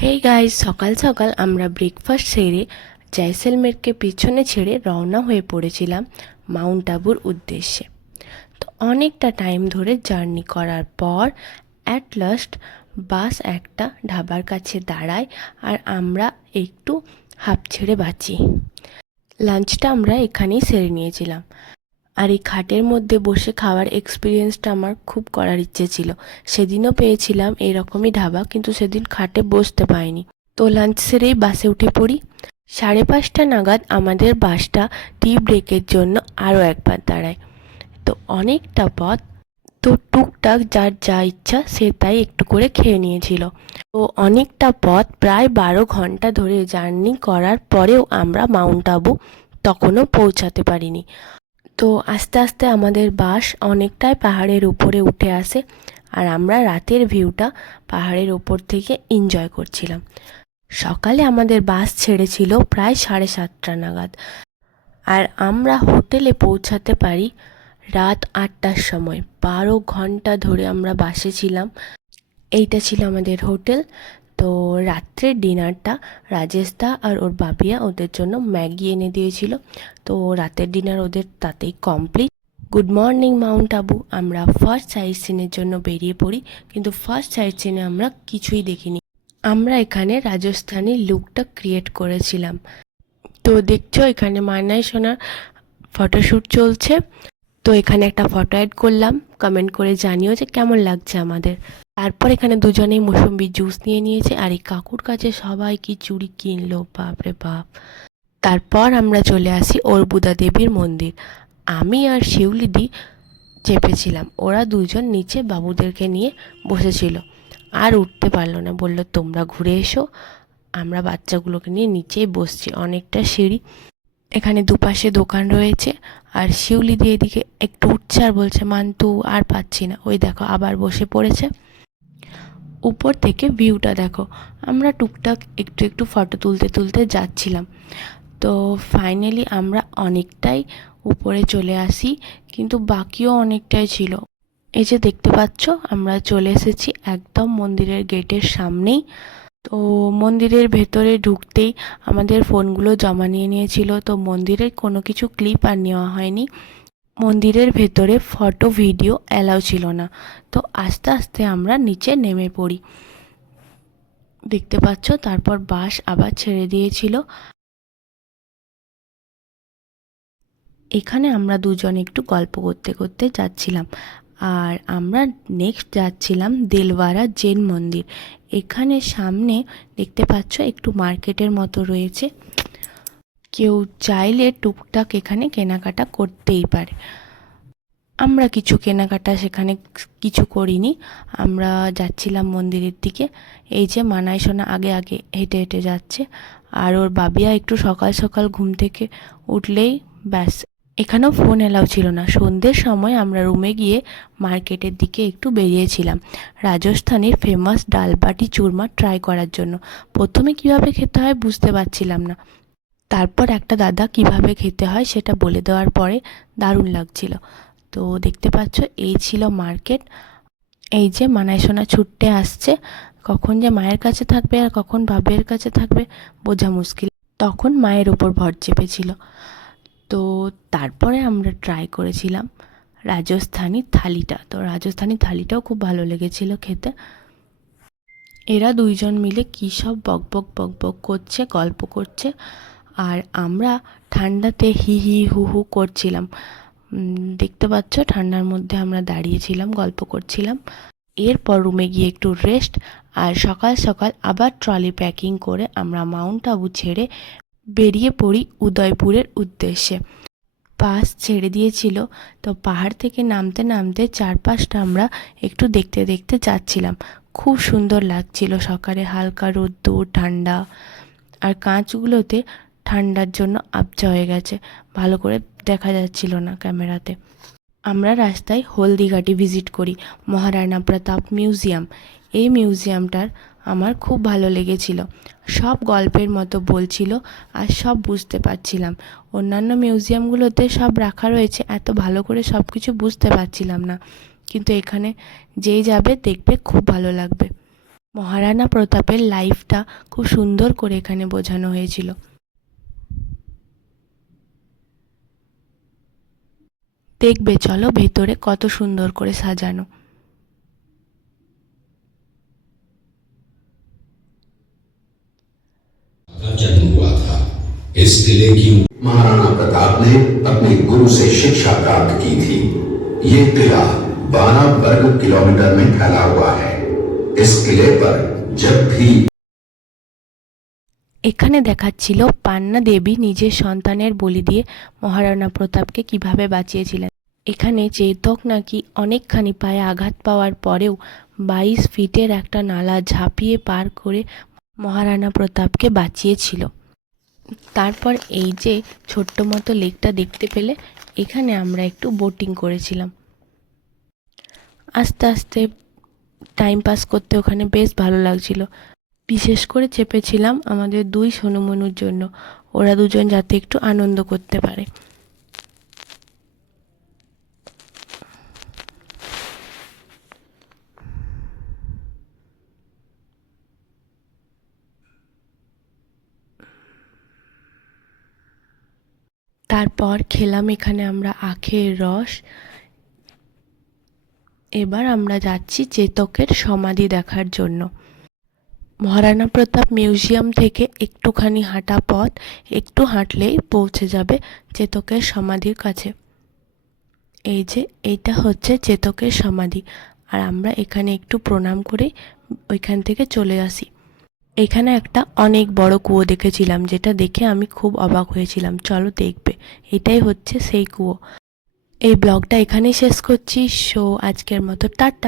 Hey guys, সকাল সকাল আমরা ব্রেকফাস্ট সেরে জয়সলমেরকে পিছনে ছেড়ে রওনা হয়ে পড়েছিলাম মাউন্ট আবুর উদ্দেশ্যে। তো অনেকটা টাইম ধরে জার্নি করার পর অ্যাট লাস্ট বাস একটা ধাবার কাছে দাঁড়ায় আর আমরা একটু হাঁপ ছেড়ে বাঁচি। লাঞ্চটা আমরা এখানেই সেরে নিয়েছিলাম। আর এই খাটের মধ্যে বসে খাওয়ার এক্সপিরিয়েন্সটা আমার খুব করার ইচ্ছে ছিল। সেদিনও পেয়েছিলাম এরকমই ধাবা, কিন্তু সেদিন খাটে বসতে পাইনি। তো লাঞ্চ সেরেই বাসে উঠে পড়ি। 5:30 নাগাদ আমাদের বাসটা টি ব্রেকের জন্য আরও একবার দাঁড়ায়। তো অনেকটা পথ, তো টুকটাক যার যা ইচ্ছা সে তাই একটু করে খেয়ে নিয়েছিল। তো অনেকটা পথ, প্রায় 12 ঘন্টা ধরে জার্নি করার পরেও আমরা মাউন্ট আবু তখনও পৌঁছাতে পারিনি। তো আস্তে আস্তে আমাদের বাস অনেকটাই পাহাড়ের উপরে উঠে আসে আর আমরা রাতের ভিউটা পাহাড়ের ওপর থেকে এনজয় করছিলাম। সকালে আমাদের বাস ছেড়েছিল প্রায় 7:30 নাগাদ, আর আমরা হোটেলে পৌঁছাতে পারি রাত 8টার সময়। 12 ঘন্টা ধরে আমরা বাসে ছিলাম। এইটা ছিল আমাদের হোটেল। তো রাত্রের ডিনারটা রাজেশদা আর ওর বাবিয়া ওদের জন্য ম্যাগি এনে দিয়েছিল। তো রাতের ডিনার ওদের তাতেই complete. Good morning Mount Abu. আমরা ফার্স্ট সাইট সিনের জন্য বেরিয়ে পড়ি, কিন্তু ফার্স্ট সাইট সিনে আমরা কিছুই দেখিনি। আমরা এখানে রাজস্থানী লুকটা ক্রিয়েট করেছিলাম। তো দেখছো এখানে মানাই সোনার ফটোশ্যুট চলছে। তো এখানে একটা ফটো অ্যাড করলাম, কমেন্ট করে জানিও যে কেমন লাগছে আমাদের। তারপর এখানে দুজনেই মৌসুম্বি জুস নিয়ে নিয়েছে, আর এই কাকুর কাছে সবাই কি চুড়ি কিনলো, বাপরে বাপ। তারপর আমরা চলে আসি অর্বুদা দেবীর মন্দির। আমি আর শিউলিদি চেপেছিলাম, ওরা দুজন নিচে বাবুদেরকে নিয়ে বসেছিল, আর উঠতে পারলো না, বলল তোমরা ঘুরে এসো। আমরা বাচ্চাগুলোকে নিয়ে নিচেই বসছি, অনেকটা সিঁড়ি। এখানে দুপাশে দোকান রয়েছে, আর শিউলি দিয়ে এদিকে একটু উঠছে আর বলছে মান্তু আর পাচ্ছি না। ওই দেখো আবার বসে পড়েছে। উপর থেকে ভিউটা দেখো। আমরা টুকটাক একটু একটু ফটো তুলতে তুলতে যাচ্ছিলাম। তো ফাইনালি আমরা অনেকটাই উপরে চলে আসি, কিন্তু বাকিও অনেকটাই ছিল। এই যে দেখতে পাচ্ছ আমরা চলে এসেছি একদম মন্দিরের গেটের সামনেই। তো মন্দিরের ভেতরে ঢুকতেই আমাদের ফোনগুলো জমা নিয়ে নিয়েছিল, তো মন্দিরের কোনো কিছু ক্লিপ আর নেওয়া হয়নি। মন্দিরের ভেতরে ফটো ভিডিও অ্যালাউ ছিল না। তো আস্তে আস্তে আমরা নিচে নেমে পড়ি। দেখতে পাচ্ছ তারপর বাস আবার ছেড়ে দিয়েছিল। এখানে আমরা দুজন একটু গল্প করতে করতে যাচ্ছিলাম, আর আমরা নেক্সট যাচ্ছিলাম দেলওয়ারা জৈন মন্দির। এখানে সামনে দেখতে পাচ্ছ একটু মার্কেটের মতো রয়েছে, কেউ চাইলে টুকটাক এখানে কেনাকাটা করতেই পারে। আমরা কিছু কেনাকাটা সেখানে কিছু করিনি, আমরা যাচ্ছিলাম মন্দিরের দিকে। এই যে মানাই সোনা আগে আগে হেঁটে হেঁটে যাচ্ছে, আর ওর বাবিয়া একটু সকাল সকাল ঘুম থেকে উঠলেই ব্যাস। এখানেও ফোন এলাও ছিল না। সন্ধ্যের সময় আমরা রুমে গিয়ে মার্কেটের দিকে একটু বেরিয়েছিলাম রাজস্থানের ফেমাস ডালবাটি চুরমা ট্রাই করার জন্য। প্রথমে কিভাবে খেতে হয় বুঝতে পারছিলাম না, তারপর একটা দাদা কিভাবে খেতে হয় সেটা বলে দেওয়ার পরে দারুণ লাগছিল। তো দেখতে পাচ্ছ এই ছিল মার্কেট। এই যে মানাই সোনা ছুটতে আসছে, কখন যে মায়ের কাছে থাকবে আর কখন বাবের কাছে থাকবে বোঝা মুশকিল। তখন মায়ের ওপর ভর চেপেছিল। তো তারপরে আমরা ট্রাই করেছিলাম রাজস্থানি থালিটা। তো রাজস্থানি থালিটাও খুব ভালো লেগেছিল খেতে। এরা দুইজন মিলে কী সব বকবক বকবক করছে, গল্প করছে, আর আমরা ঠান্ডাতে হি হি হু হু করছিলাম। দেখতে পাচ্ছ ঠান্ডার মধ্যে আমরা দাঁড়িয়েছিলাম, গল্প করছিলাম। এরপর রুমে গিয়ে একটু রেস্ট, আর সকাল সকাল আবার ট্রলি প্যাকিং করে আমরা মাউন্ট আবু ছেড়ে বেরিয়ে পড়ি উদয়পুরের উদ্দেশ্যে। বাস ছেড়ে দিয়েছিল, তো পাহাড় থেকে নামতে নামতে চারপাশটা আমরা একটু দেখতে দেখতে যাচ্ছিলাম। খুব সুন্দর লাগছিল, সকালে হালকা রোদ্দুর, ঠান্ডা, আর কাঁচগুলোতে ঠান্ডার জন্য আবজা হয়ে গেছে, ভালো করে দেখা যাচ্ছিল না ক্যামেরাতে। আমরা রাস্তায় হলদিঘাটি ভিজিট করি, মহারাণা প্রতাপ মিউজিয়াম। এই মিউজিয়ামটার আমার খুব ভালো লেগেছিল, সব গল্পের মতো বলছিল আর সব বুঝতে পারছিলাম। অন্যান্য মিউজিয়ামগুলোতে সব রাখা রয়েছে, এত ভালো করে সব কিছু বুঝতে পারছিলাম না, কিন্তু এখানে যেই যাবে দেখবে খুব ভালো লাগবে। মহারানা প্রতাপের লাইফটা খুব সুন্দর করে এখানে বোঝানো হয়েছিল। দেখবে চলো ভেতরে কত সুন্দর করে সাজানো। जन्म हुआ था। इस किले की महाराणा प्रताप ने अपने गुरु से शिक्षा प्राप्त की थी। ये किला 12 वर्ग किलोमीटर में फैला हुआ है। इस किले पर जब भी এখানে দেখাচ্ছিল পান্না দেবী নিজের সন্তানের বলি দিয়ে মহারানা প্রতাপকে কিভাবে বাঁচিয়েছিলেন। এখানে চেতক নাকি অনেকখানি পায়ে আঘাত পাওয়ার পরেও 22 ফিটের একটা নালা ঝাঁপিয়ে পার করে মহারানা প্রতাপকে বাঁচিয়েছিল। তারপর এই যে ছোট্ট মতো লেকটা দেখতে পেলে, এখানে আমরা একটু বোটিং করেছিলাম। আস্তে আস্তে টাইম পাস করতে ওখানে বেশ ভালো লাগছিল। বিশেষ করে চেপেছিলাম আমাদের 2 সোনুমনুর জন্য, ওরা দুজন যাতে একটু আনন্দ করতে পারে। তারপর খেলাম এখানে আমরা আখের রস। এবার আমরা যাচ্ছি চেতকের সমাধি দেখার জন্য। মহারানা প্রতাপ মিউজিয়াম থেকে একটুখানি হাঁটা পথ, একটু হাঁটলেই পৌঁছে যাবে চেতকের সমাধির কাছে। এই যে এইটা হচ্ছে চেতকের সমাধি, আর আমরা এখানে একটু প্রণাম করে ওইখান থেকে চলে আসি। এখানে একটা অনেক বড় কুয়ো দেখেছিলাম, যেটা দেখে আমি খুব অবাক হয়েছিলাম। চলো দেখবে, এটাই হচ্ছে সেই কুয়ো। এই ব্লগটা এখানেই শেষ করছি। আজকের মতো টাটা।